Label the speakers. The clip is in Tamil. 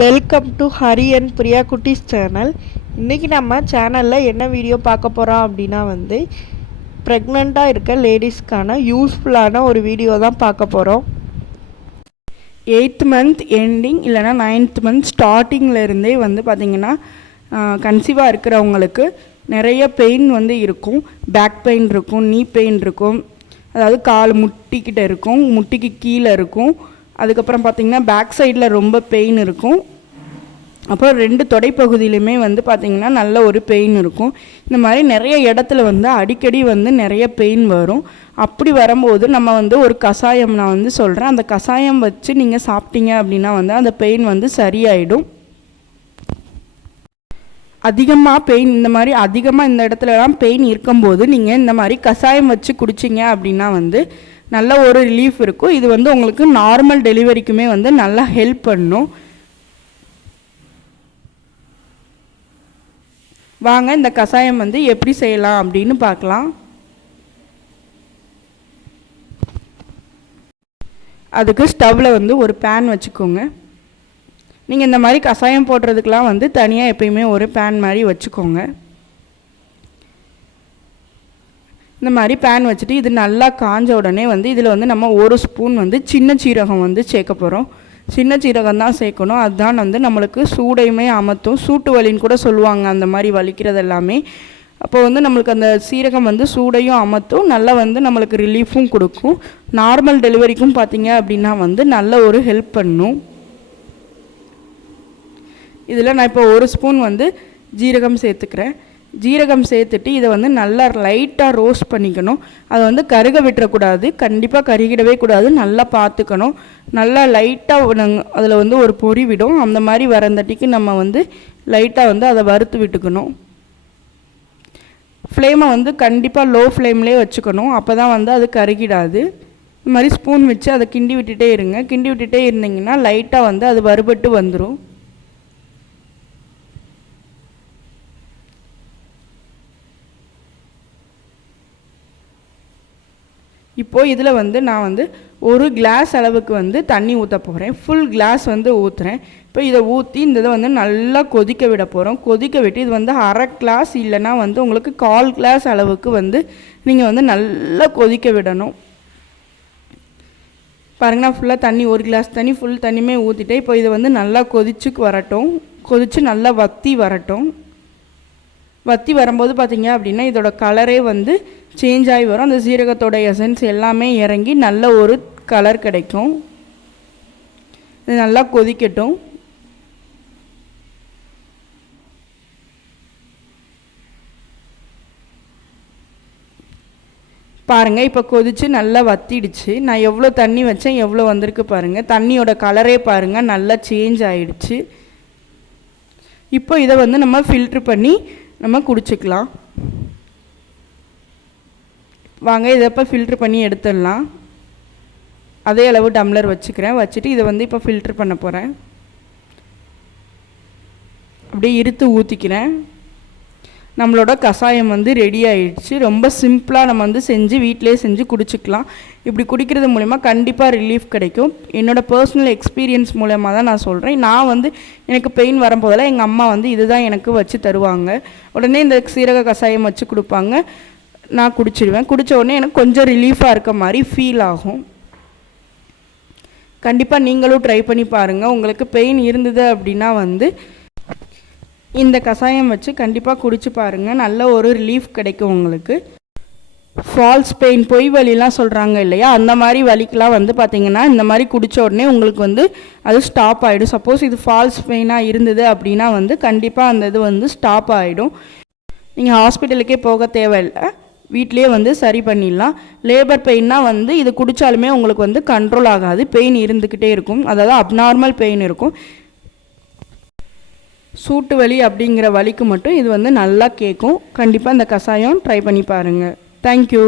Speaker 1: Welcome to Hari and Priya குட்டிஸ் channel இன்றைக்கி நம்ம சேனலில் என்ன வீடியோ பார்க்க போகிறோம் அப்படின்னா வந்து ப்ரெக்னெண்ட்டாக இருக்க லேடிஸ்க்கான யூஸ்ஃபுல்லான ஒரு வீடியோ தான் பார்க்க போகிறோம் எயித் மந்த் எண்டிங் இல்லைனா நைன்த் மந்த் ஸ்டார்டிங்கிலருந்தே வந்து பார்த்திங்கன்னா கன்சீவாக இருக்கிறவங்களுக்கு நிறைய பெயின் வந்து இருக்கும். பேக் பெயின் இருக்கும் நீ பெயின் இருக்கும். அதாவது கால் முட்டிக்கிட்ட இருக்கும் முட்டிக்கு கீழே இருக்கும். அதுக்கப்புறம் பார்த்திங்கன்னா பேக் சைடில் ரொம்ப பெயின் இருக்கும். அப்புறம் ரெண்டு தொடைப்பகுதியிலுமே வந்து பார்த்திங்கன்னா நல்ல ஒரு பெயின் இருக்கும். இந்த மாதிரி நிறைய இடத்துல வந்து அடிக்கடி வந்து நிறைய பெயின் வரும். அப்படி வரும்போது நம்ம வந்து ஒரு கஷாயம் நான் வந்து சொல்கிறேன் அந்த கஷாயம் வச்சு நீங்கள் சாப்பிட்டீங்க அப்படின்னா வந்து அந்த பெயின் வந்து சரியாயிடும். அதிகமாக பெயின் இந்த மாதிரி அதிகமாக இந்த இடத்துலலாம் பெயின் இருக்கும்போது நீங்கள் இந்த மாதிரி கஷாயம் வச்சு குடிச்சிங்க அப்படின்னா வந்து நல்ல ஒரு ரிலீஃப் இருக்கும். இது வந்து உங்களுக்கு நார்மல் டெலிவரிக்குமே வந்து நல்லா ஹெல்ப் பண்ணும். வாங்க இந்த கஷாயம் வந்து எப்படி செய்யலாம் அப்படின்னு பார்க்கலாம். அதுக்கு ஸ்டவ்வில் வந்து ஒரு பேன் வச்சுக்கோங்க. நீங்கள் இந்த மாதிரி கஷாயம் போடுறதுக்கெலாம் வந்து தனியாக எப்பயுமே ஒரு பேன் மாதிரி வச்சுக்கோங்க. இந்த மாதிரி பேன் வச்சுட்டு இது நல்லா காஞ்ச உடனே வந்து இதில் வந்து நம்ம ஒரு ஸ்பூன் வந்து சின்ன சீரகம் வந்து சேர்க்க போகிறோம் சின்ன சீரகம் தான் சேர்க்கணும். அதுதான் வந்து நம்மளுக்கு சூடையுமே அமர்த்தும். சூட்டு வலின்னு கூட சொல்லுவாங்க அந்த மாதிரி வலிக்கிறது எல்லாமே. அப்போ வந்து நம்மளுக்கு அந்த சீரகம் வந்து சூடையும் அமர்த்தும். நல்லா வந்து நம்மளுக்கு ரிலீஃபும் கொடுக்கும். நார்மல் டெலிவரிக்கும் பார்த்தீங்க அப்படின்னா வந்து நல்ல ஒரு ஹெல்ப் பண்ணும். இதில் நான் இப்போ ஒரு ஸ்பூன் வந்து ஜீரகம் சேர்த்துக்கிறேன். ஜீரகம் சேர்த்துட்டு இதை வந்து நல்லா லைட்டாக ரோஸ்ட் பண்ணிக்கணும். அதை வந்து கருக விட்டுறக்கூடாது. கண்டிப்பாக கருகிடவே கூடாது. நல்லா பார்த்துக்கணும். நல்லா லைட்டாக அதில் வந்து ஒரு பொறி விடும். அந்த மாதிரி வரந்தட்டிக்கு நம்ம வந்து லைட்டாக வந்து அதை வறுத்து விட்டுக்கணும். ஃப்ளேமை வந்து கண்டிப்பாக லோ ஃப்ளேம்லேயே வச்சுக்கணும். அப்போ தான் வந்து அது கருகிடாது. இது மாதிரி ஸ்பூன் வச்சு அதை கிண்டி விட்டுட்டே இருங்க. கிண்டி விட்டுட்டே இருந்தீங்கன்னா லைட்டாக வந்து அது வறுபட்டு வந்துடும் இப்போது இதில் வந்து நான் வந்து ஒரு கிளாஸ் அளவுக்கு வந்து தண்ணி ஊற்ற போகிறேன் ஃபுல் கிளாஸ் வந்து ஊற்றுறேன் இப்போ இதை ஊற்றி இந்த இதை வந்து நல்லா கொதிக்க விட போகிறோம் கொதிக்க விட்டு இது வந்து அரை கிளாஸ் இல்லைன்னா வந்து உங்களுக்கு கால் கிளாஸ் அளவுக்கு வந்து நீங்கள் வந்து நல்லா கொதிக்க விடணும். பாருங்கன்னா ஃபுல்லாக தண்ணி ஒரு கிளாஸ் தண்ணி ஃபுல் தண்ணியுமே ஊற்றிட்டேன் இப்போ இதை வந்து நல்லா கொதிச்சுக்கு வரட்டும். கொதித்து நல்லா வத்தி வரட்டும். வத்தி வரும்போது பார்த்திங்க அப்படின்னா இதோட கலரே வந்து சேஞ்ச் ஆகி வரும். அந்த சீரகத்தோட எசன்ஸ் எல்லாமே இறங்கி நல்ல ஒரு கலர் கிடைக்கும். இது நல்லா கொதிக்கட்டும். பாருங்கள் இப்போ கொதித்து நல்லா வத்திடுச்சு. நான் எவ்வளோ தண்ணி வச்சேன் எவ்வளோ வந்திருக்கு பாருங்கள் தண்ணியோட கலரே பாருங்கள் நல்லா சேஞ்ச் ஆகிடுச்சு இப்போ இதை வந்து நம்ம ஃபில்ட்ரு பண்ணி நம்ம குடிச்சிக்கலாம். வாங்க இதை இப்போ ஃபில்ட்ரு பண்ணி எடுத்துடலாம். அதே அளவு டம்ளர் வச்சுக்கிறேன். வச்சுட்டு இதை வந்து இப்போ ஃபில்ட்ரு பண்ண போகிறேன் அப்படியே இருத்து ஊற்றிக்கிறேன் நம்மளோட கஷாயம் வந்து ரெடி ஆயிடுச்சு. ரொம்ப சிம்பிளாக நம்ம வந்து செஞ்சு வீட்டிலே செஞ்சு குடிச்சிக்கலாம். இப்படி குடிக்கிறது மூலிமா கண்டிப்பாக ரிலீஃப் கிடைக்கும். என்னோடய பர்சனல் எக்ஸ்பீரியன்ஸ் மூலமாக தான் நான் சொல்கிறேன் நான் வந்து எனக்கு பெயின் வரும்போதெல்லாம் எங்கள் அம்மா வந்து இதுதான் எனக்கு வச்சு தருவாங்க. உடனே இந்த சீரக கஷாயம் வச்சு கொடுப்பாங்க. நான் குடிச்சிடுவேன். குடித்த உடனே எனக்கு கொஞ்சம் ரிலீஃபாக இருக்க மாதிரி ஃபீல் ஆகும். கண்டிப்பாக நீங்களும் ட்ரை பண்ணி பாருங்கள் உங்களுக்கு பெயின் இருந்தது அப்படின்னா வந்து இந்த கஷாயம் வச்சு கண்டிப்பாக குடிச்சு பாருங்கள் நல்ல ஒரு ரிலீஃப் கிடைக்கும் உங்களுக்கு. ஃபால்ஸ் பெயின் பொய் வலிலாம் சொல்கிறாங்க இல்லையா? அந்த மாதிரி வலிக்கெலாம் வந்து பார்த்திங்கன்னா இந்த மாதிரி குடித்த உடனே உங்களுக்கு வந்து அது ஸ்டாப் ஆகிடும் சப்போஸ் இது ஃபால்ஸ் பெயினாக இருந்தது அப்படின்னா வந்து கண்டிப்பாக அந்த இது வந்து ஸ்டாப் ஆகிடும் நீங்கள் ஹாஸ்பிட்டலுக்கே போக தேவையில்லை. வீட்லேயே வந்து சரி பண்ணிடலாம். லேபர் பெயின்னா வந்து இது குடித்தாலுமே உங்களுக்கு வந்து கண்ட்ரோல் ஆகாது. பெயின் இருந்துக்கிட்டே இருக்கும். அதாவது அப்நார்மல் பெயின் இருக்கும். சூட்டு வலி அப்படிங்கிற வலிக்கு மட்டும் இது வந்து நல்லா கேட்கும். கண்டிப்பாக இந்த கஷாயம் ட்ரை பண்ணி பாருங்கள் தேங்க்யூ